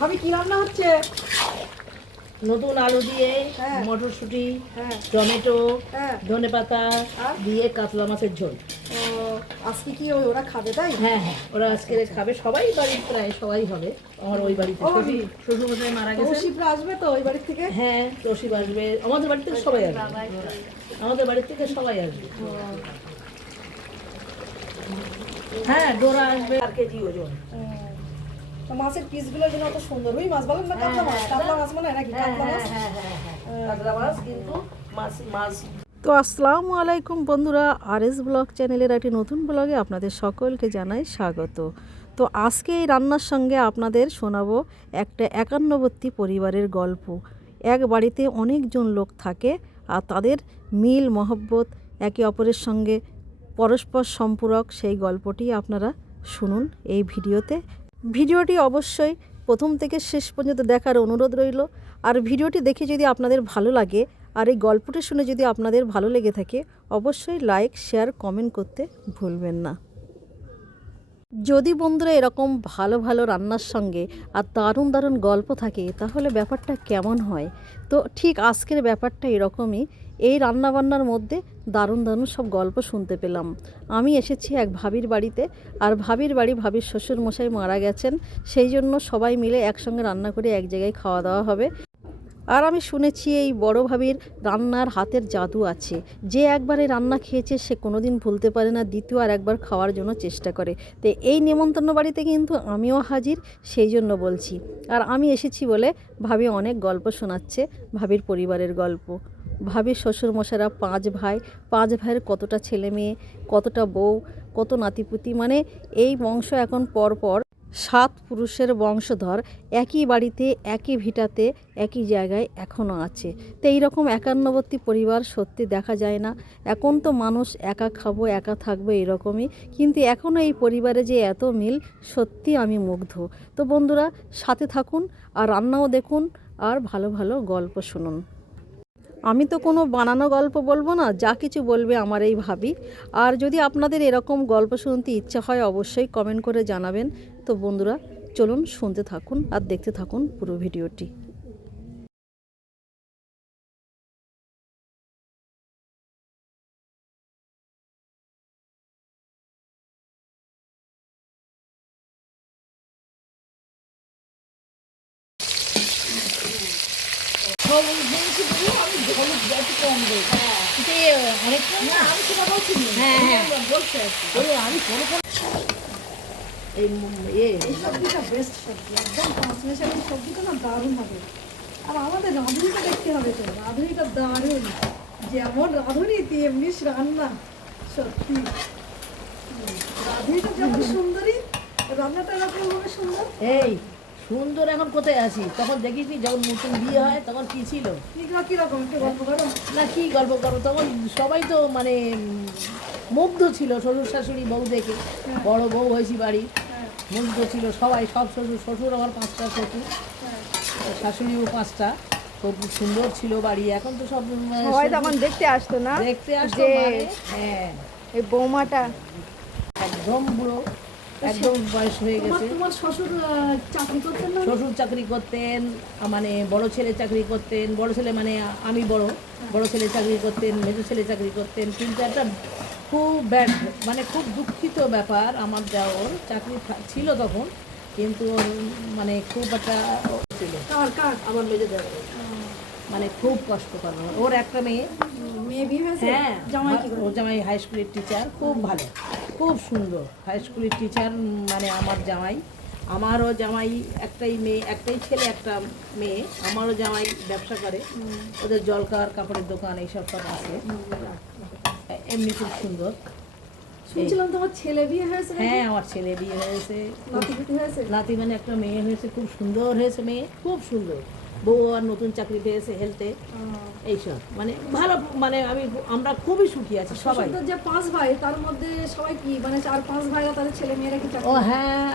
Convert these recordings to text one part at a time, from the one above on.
ভাবি কি রান্না হচ্ছে? নতুন আলু দিয়ে মটরশুঁটি, টমেটো, ধনেপাতা দিয়ে কাতলা মাছের ঝোল। আজকে কি ওরা খাবে তাই? হ্যাঁ হ্যাঁ, ওরা আজকে খাবে। সবাই বাড়ির প্রায় সবাই হবে আমার ওই বাড়িতে। শ্বশুরমশাই মারা গেছে। রসিকরা আসবে তো ওই বাড়ি থেকে? হ্যাঁ, রসিক আসবে। আমাদের বাড়ি থেকে সবাই আসবে। আমাদের বাড়ি থেকে সবাই আসবে। হ্যাঁ, ডোরা আসবে 4 কেজি ওজন। মাছের পিসগুলো যেন অত সুন্দর। ওই মাছ বলেন না, কাতলা মাছ। কাতলা মাছ মনে হয় নাকি? কাতলা মাছ। কাতলা মাছ কিন্তু মাছ। তো আসসালামু আলাইকুম বন্ধুরা, আরএস ব্লগ চ্যানেলের একটি নতুন ব্লগে আপনাদের সকলকে জানাই স্বাগত। তো আজকে এই রান্নার সঙ্গে আপনাদের শোনাবো একটা একান্নবর্তী পরিবারের গল্প। এক বাড়িতে অনেকজন লোক থাকে আর তাদের মিল মহব্বত, একে অপরের সঙ্গে পরস্পর সম্পূরক, সেই গল্পটি আপনারা শুনুন এই ভিডিওতে। ভিডিওটি অবশ্যই প্রথম থেকে শেষ পর্যন্ত দেখার অনুরোধ রইল। আর ভিডিওটি দেখে যদি আপনাদের ভালো লাগে আর এই গল্পটি শুনে যদি আপনাদের ভালো লেগে থাকে, অবশ্যই লাইক, শেয়ার, কমেন্ট করতে ভুলবেন না। যদি বন্ধুরা এরকম ভালো ভালো রান্নার সঙ্গে আর দারুণ দারুণ গল্প থাকে তাহলে ব্যাপারটা কেমন হয়। তো ঠিক আজকের ব্যাপারটা এরকমই। এই রান্নাবান্নার মধ্যে দারুণ দারুণ সব গল্প শুনতে পেলাম। আমি এসেছি এক ভাবির বাড়িতে, আর ভাবির শ্বশুর মশাই মারা গেছেন, সেই জন্য সবাই মিলে একসঙ্গে রান্না করে এক জায়গায় খাওয়া দাওয়া হবে। আর আমি শুনেছি এই বড় ভাবির রান্নার হাতের জাদু আছে। যে একবারে রান্না খেয়েছে সে কোনো দিন ভুলতে পারে না, দ্বিতীয় আর একবার খাওয়ার জন্য চেষ্টা করে। তো এই নেমন্তন্ন বাড়িতে কিন্তু আমিও হাজির, সেই জন্য বলছি। আর আমি এসেছি বলে ভাবি অনেক গল্প শোনাচ্ছে, ভাবির পরিবারের গল্প। ভাবির শ্বশুরমশাইরা 5 ভাই, 5 ভাইয়ের কতটা ছেলে মেয়ে, কতটা বউ, কত নাতিপুতি, মানে এই বংশ এখন পরপর 7 পুরুষের বংশধর একই বাড়িতে, একই ভিটাতে, একই জায়গায় এখনও আছে। তো এইরকম একান্নবর্তী পরিবার সত্যি দেখা যায় না। এখন তো মানুষ একা খাবো, একা থাকবো এরকমই, কিন্তু এখনও এই পরিবারে যে এত মিল, সত্যি আমি মুগ্ধ। তো বন্ধুরা সাথে থাকুন আর রান্নাও দেখুন আর ভালো ভালো গল্প শুনুন। আমি তো কোনো বানানো গল্প বলবো না, যা কিছু বলবে আমার এই ভাবি। আর যদি আপনাদের এরকম গল্প শুনতে ইচ্ছা হয় অবশ্যই কমেন্ট করে জানাবেন। তো বন্ধুরা চলুন শুনতে থাকুন আর দেখতে থাকুন পুরো ভিডিওটি। এই সবজিটা বেস্ট সবজি, একদম পাঁচমিশালি সবজিটা না দারুণ হবে। আর আমাদের রাঁধুনিটা দেখতে হবে তো, রাঁধুনিটা দারুণ, যেমন রাঁধুনি তেমনি রান্না। সত্যি রাঁধুনিটা যেমন সুন্দরী, রান্নাটা এরকম ভাবে সুন্দর। এই সুন্দর এখন কোথায় আছি? তখন দেখিস নি যখন নতুন বিয়ে হয় তখন কি ছিল? কিরকম একটু গল্প করো না, কি গল্প করবো? তখন সবাই তো মানে মুগ্ধ ছিল শ্বশুর শাশুড়ি বউ দেখে। বড় বউ হয়েছি বাড়ি, মুগ্ধ ছিল সবাই। সব শ্বশুর আমার 5টা শ্বশুর, শাশুড়িও 5টা। খুব সুন্দর ছিল বাড়ি। এখন তো সব সবাই তখন দেখতে আসতো না, দেখতে আসতো। হ্যাঁ, এই বৌমাটা একদম বুড়ো, একদম বয়স হয়ে গেছে। তোমার শ্বশুর চাকরি করতেন না? শ্বশুর চাকরি করতেন, মানে বড় ছেলে চাকরি করতেন। বড় ছেলে মানে আমি বড় ছেলে চাকরি করতেন, মেজো ছেলে চাকরি করতেন। কিন্তু একটা খুব ব্যাড, মানে খুব দুঃখিত ব্যাপার, আমার যাওয়ার চাকরি ছিল তখন, কিন্তু মানে খুব একটা ছিল আমার মেজো দেওয়ার, মানে খুব কষ্ট করলো। ওর একটা মেয়ে বিয়ে হয়েছে? হ্যাঁ, জামাই কি ওর জামাই হাই স্কুলের টিচার, খুব ভালো, খুব সুন্দর হাই স্কুলের টিচার। মানে আমার জামাই, আমারও জামাই একটাই মেয়ে, একটাই ছেলে, একটা মেয়ে। আমারও জামাই ব্যবসা করে, ওদের জলকার কাপড়ের দোকান এইসব সব আছে। এমনি খুব সুন্দর। শুনছিলাম তোমার ছেলে বিয়ে হয়েছে? হ্যাঁ, আমার ছেলে বিয়ে হয়েছে, নাতি হয়েছে, নাতি মানে একটা মেয়ে হয়েছে, খুব সুন্দর হয়েছে মেয়ে, খুব সুন্দর। বউ আর নতুন চাকরি পেয়েছে হেলথে, এইসব মানে ভালো। মানে আমরা খুবই সুখী আছি সবাই। যে 5 ভাই তার মধ্যে সবাই কি মানে 4-5 ভাইরা তাদের ছেলে মেয়েরা কি? ও হ্যাঁ,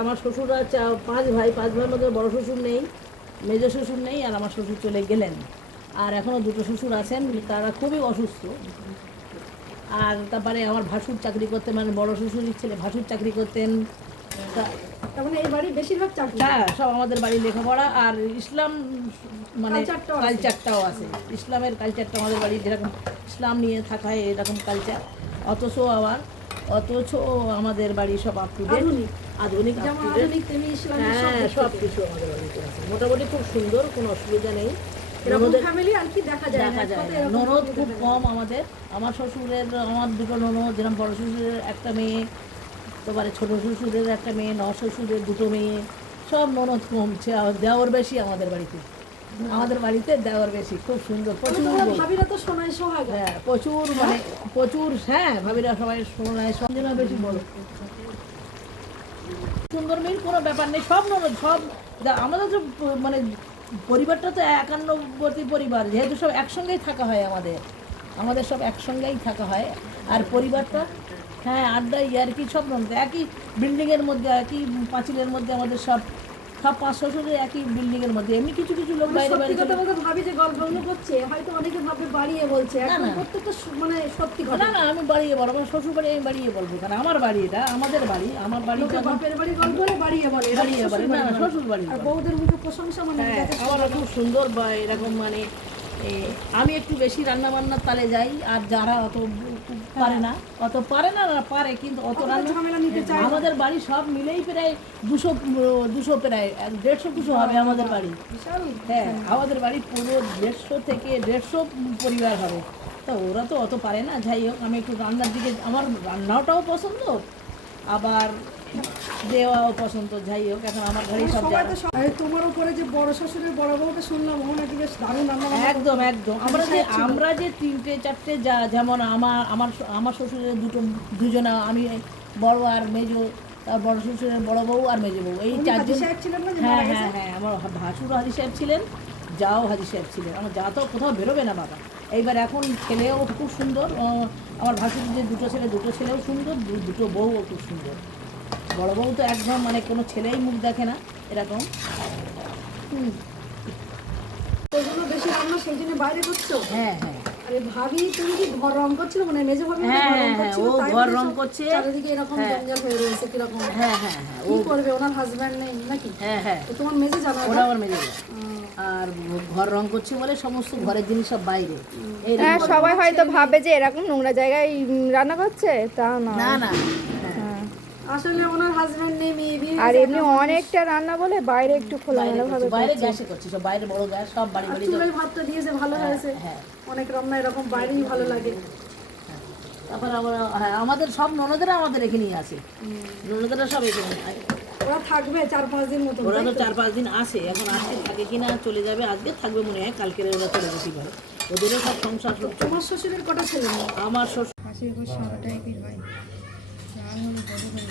আমার শ্বশুররা 5 ভাই। 5 ভাইয়ের মধ্যে বড় শ্বশুর নেই, মেজো শ্বশুর নেই, আর আমার শ্বশুর চলে গেলেন। আর এখনও 2টো শ্বশুর আছেন, তারা খুবই অসুস্থ। আর তারপরে আমার ভাসুর চাকরি করতেন, মানে বড় শ্বশুরের ছেলে ভাসুর চাকরি করতেন। তার মানে এই বাড়ি বেশিরভাগ চাকরি। হ্যাঁ, সব আমাদের বাড়ির লেখাপড়া আর ইসলাম মানে কালচারটাও আছে। কালচারটাও আছে। ইসলামের কালচারটা আমাদের বাড়ি যেরকম ইসলাম নিয়ে থাকা হয় এরকম কালচার, অথচ আমাদের বাড়ি সব আপ টু ডেট, আধুনিক। আধুনিক up যেমন to date। আধুনিক তেমনি ইসলামিক হ্যাঁ, সব সব কিছু। কিছু আমাদের বাড়িতে আছে। মোটামুটি খুব সুন্দর, কোনো অসুবিধা নেই। এরকম ননদের ফ্যামিলি আর কি দেখা যায় না, দেখা এক যায় কথায় না। এরকম ননদ family খুব দেখা যায় কম আমাদের। আমার শ্বশুরের আমার দুটো ননদ, যেরকম বড় শ্বশুরের একটা মেয়ে, তারপরে ছোটো শ্বশুরের একটা মেয়ে, শ্বশুরের দুটো মেয়ে, সব ননদ কমছে। আর দেওর বেশি আমাদের বাড়িতে। আমাদের বাড়িতে দেওর বেশি, খুব সুন্দর, না। প্রচুর তোমরা বউ। ভাবিরা তো সোনায় সোহাগা। হ্যাঁ, প্রচুর মানে প্রচুর। হ্যাঁ, ভাবিরা সবাই শোনায়, সব জন্য বেশি বড়। সুন্দর মেয়ের কোনো ব্যাপার নেই, সব ননদ সব। আমাদের তো মানে পরিবারটা তো একান্নবর্তী পরিবার, যেহেতু সব একসঙ্গেই থাকা হয় আমাদের সব একসঙ্গেই থাকা হয়। আর পরিবারটা, হ্যাঁ, আড্ডা ইয়ার্কি সব ননদ একই বিল্ডিংয়ের মধ্যে, একই পাঁচিলের মধ্যে আমাদের সব পাঁচ শ্বশুরের একই বিল্ডিংয়ের মধ্যে। এমনি কিছু কিছু লোক বাইরে সত্যি বাইরে কথা চলে- বলতে ভাবি যে গল্পগুলো করছে, হয়তো অনেকে ভাবে বাড়িয়ে বলছে, একদম না। প্রত্যেকটা মানে সত্যি না কথা। না, আমি বাড়িয়ে বলবো, আমার শ্বশুর বাড়ি আমি বাড়িয়ে বলবো, কারণ আমার বাড়ি এটা, আমাদের বাড়ি, আমার বাড়ি লোকে যেমন বাপের বাড়ি গল্প করে বাড়িয়ে বলে, এটা বাড়িয়ে বলে, শ্বশুর না না, বাড়ি শ্বশুর বাড়ি আর বলে। বউদের মুখে প্রশংসা মানে হ্যাঁ, যথেষ্ট আমার ভালো। খুব সুন্দর বা এরকম মানে আমি একটু বেশি রান্না বান্নার তালে যাই, আর যারা অত পারে না না পারে, কিন্তু অত অতটা রান্না ঝামেলা নিতে চায় না। আমাদের বাড়ি সব মিলেই প্রায় 200 প্রায় 150-200 হবে আমাদের বাড়ি। বিশাল। হ্যাঁ, আমাদের বাড়ি পুরো 150 থেকে 150 পরিবার হবে। তো ওরা তো অত পারে না। যাই হোক, আমি একটু রান্নার দিকে, আমার রান্নাটাও পছন্দ, আবার দেওয়াও পছন্দ। যাই হোক, এখন আমার ঘরেই সব সবাই যারা তো এই তোমার উপরে যে বড় শ্বশুরের বড় বউকে শুনলাম, ও নাকি বেশ দারুণ রান্না বান্না করে। একদম একদম। আমরা যে 3-4টে যা, যেমন আমার শ্বশুরের দুজনা, আমি বড় আর মেজো, তার বড় শ্বশুরের বড় বউ আর মেজো বউ, এই উনি হাজি 4জন। সাহেব ছিলেন না যে হ্যাঁ মারা গেছে? হ্যাঁ হ্যাঁ, আমার ভাসুর হাজি সাহেব ছিলেন, যাও হাজি সাহেব ছিলেন। আমার যা তো কোথাও বেরোবে না বাবা। এইবার এখন ছেলেও খুব সুন্দর, আমার ভাসুর যে দুটো ছেলেও সুন্দর, দুটো বউও খুব সুন্দর। বড় বউ তো একদম মানে কোনো ছেলেই মুখ দেখে না, এরকম। ওগুলো বেশি রান্না সেই জন্য বাইরে করছো? হ্যাঁ হ্যাঁ আরে ভাবি, তুমি কি ঘর রং করছিল? মানে মেজো ভাবি হ্যাঁ, ঘর রং হ্যাঁ, করছিল, ও তাই ঘর বলে রং সব করছে। চারিদিকে এরকম হ্যাঁ। জঞ্জাল হয়ে রয়েছে কিরকম। হ্যাঁ হ্যাঁ হ্যাঁ, কি করবে, ওনার হাজব্যান্ড নেই নাকি? হ্যাঁ হ্যাঁ, তো তোমার মেজে জানো ওরা আমার মেজে বউ। আর ঘর রং করছে বলে সমস্ত ঘরের জিনিস সব বাইরে। এই হ্যাঁ, সবাই হয়তো ভাবে যে এরকম নোংরা জায়গায় রান্না করছে, তা না। না না, হ্যাঁ। আসলে ওনার হাজব্যান্ড নেই, মেয়ে বিয়ে আর হয়েছে, এমনি এখন অনেকটা রান্না বলে বাইরে একটু খোলামেলা ভাবে বাইরে করছে। গ্যাসে করছে, সব বাইরে বড় গ্যাস, সব বাড়ি আর বাড়ি। চুলোয় ভাতটা দিয়েছে, ভালো হয়েছে। হ্যাঁ, অনেক রান্না এরকম বাইরেই ভালো লাগে। তারপর আমরা, হ্যাঁ, আমাদের সব ননদেরা আমাদের এখানেই আছে, ননদেরা সব এখানে। ওরা থাকবে 4-5 দিন মতো। ওরা তো 4-5 দিন আসে, এখন আজকে থাকে কিনা চলে যাবে, আজকে থাকবে মনে হয়, কালকের ওরা চলে যেতে পারে। ওদেরও সব সংসার সব। তোমার শ্বশুরের কটা ছেলে মেয়ে? আমার শ্বশুর হাসির ঘর সারাটা একই ভাই। আর হলো বড় ভাই।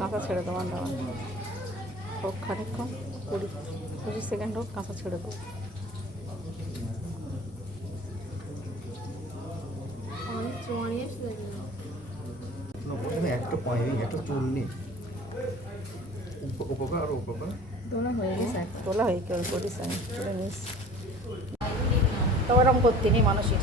কাঁচা ছেড়ে দেবো হোক, খানিক্ষণ 20 সেকেন্ড হোক, কাঁচা ছেড়ে দেবো। প্রথমে একটা পাইনি, একটা চলনি, উপকার আর উপকার। তোলা হয়ে গেছে, তোলা হয়ে কেউ করিস, আমি তুলে নিস। তো ওরম করতে নেই মানুষের।